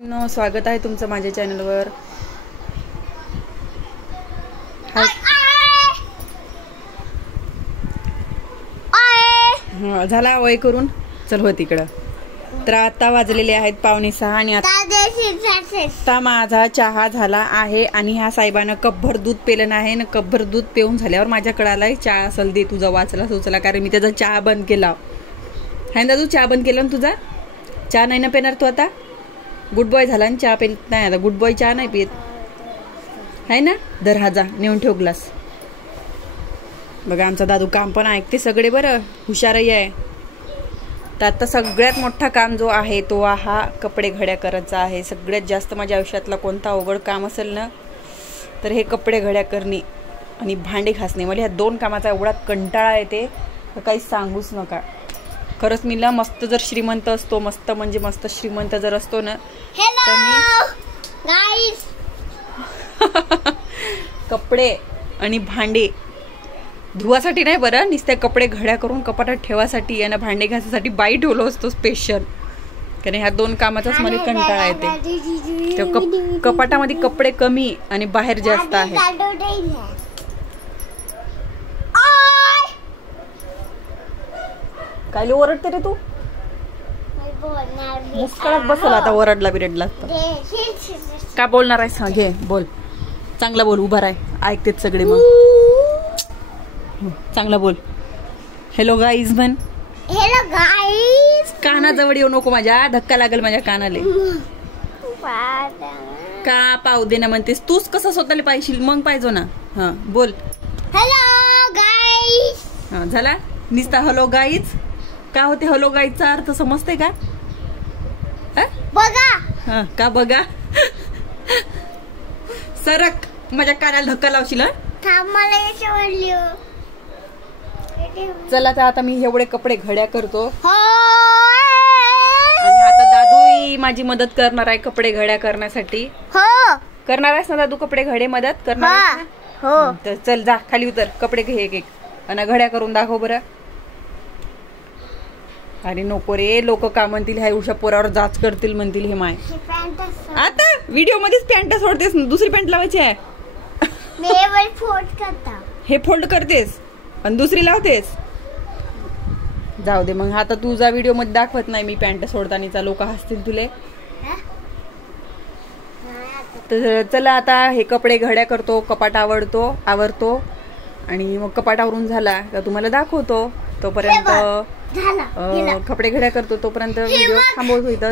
स्वागत आहे तुमचं माझ्या चॅनलवर। झाला वय करून चल हो तिकडं। तर आता वाजलेले आहेत 5:45 आणि आता माझा चहा झाला आहे आणि ह्या साहेबानं कपभर दूध पेलं आहे ना। कपभर दूध पिऊन झाल्यावर माझ्याकडे आलाय चहा असेल दे तुझा वाचला सुचला, कारण मी त्याचा चहा बंद केला आहे ना। तू चहा बंद केला ना, तुझा चहा नाही ना पेणार तू आता। गुड बॉय झाला ना, चहा पेत नाही आता। गुड बॉय चहा नाही पित आहे ना। दर हा जा नेऊन ठेव ग्लास। बघा आमचा दादू काम पण ऐकते सगळे, बरं हुशारही आहे। तर आता सगळ्यात मोठा काम जो आहे तो हा कपडे घड्या करायचा आहे। सगळ्यात जास्त माझ्या आयुष्यातला कोणता अवघड काम असेल ना तर हे कपडे घड्या करणे आणि भांडे घासणे। मला ह्या दोन कामाचा एवढा कंटाळा येते तर काही सांगूच नका। खरंच मीला मस्त जर श्रीमंत असतो, मस्त म्हणजे मस्त श्रीमंत जर असतो ना तर मी कपडे आणि भांडे धुवासाठी नाही बरं, नुसते कपडे घड्या करून कपाटात ठेवासाठी आणि भांडे घासासाठी बाई ठेवलो असतो स्पेशल। कारण ह्या दोन कामाचाच मला कंटाळा येते। कपाटामध्ये कपडे कमी आणि बाहेर जास्त आहे। काय ओरडते रे तू? मुस्कळात बसल आता, ओरडला बिरडला का बोलणार आहेस? हा घे बोल, चांगला बोल, उभा राह ऐकतेच सगळे। मग चांगला बोल। हॅलो गाईज म्हण। Hello guys. कानाजवळ येऊ नको माझ्या, धक्का लागेल माझ्या कानाले। का पाहू दे ना म्हणतेस तूच, कसं स्वतःला पाहिशील मग पाहिजो ना। हा बोल हॅलो गाईज। हा झाला निस्ता हॅलो गाईज। का होते हॅलो गाईजचा अर्थ समजते का? बघा। हा का बघा? सरक, माझ्या कानाला धक्का लावशील। चला तर आता मी एवढे कपडे घड्या करतो आणि आता दादू माझी मदत करणार आहे कपडे घड्या करण्यासाठी। करणार आहेस ना दादू कपडे घडे मदत करणार? तर चल जा खाली उतर, कपडे घे एक एक आणि घड्या करून दाखव बरं। अरे नको रे, लोक का म्हणतील ह्या उषा पोरावर जाच करतील म्हणतील। हे माय आता व्हिडिओ मध्येच पॅन्ट सोडतेस, दुसरी पॅन्ट लावायची आहे। हे फोल्ड करतेस आणि दुसरी लावतेस। जाऊ दे मग, आता तुझा व्हिडिओ मध्ये दाखवत नाही मी पॅन्ट सोडताना, लोक हसतील तुले। तर चला आता हे कपडे घड्या करतो, कपाट आवरतो आणि मग कपाट आवरून झाला तर तुम्हाला दाखवतो। तोपर्यंत कपडे घड्या करतो, तोपर्यंत व्हिडिओ थांबवतो इथं।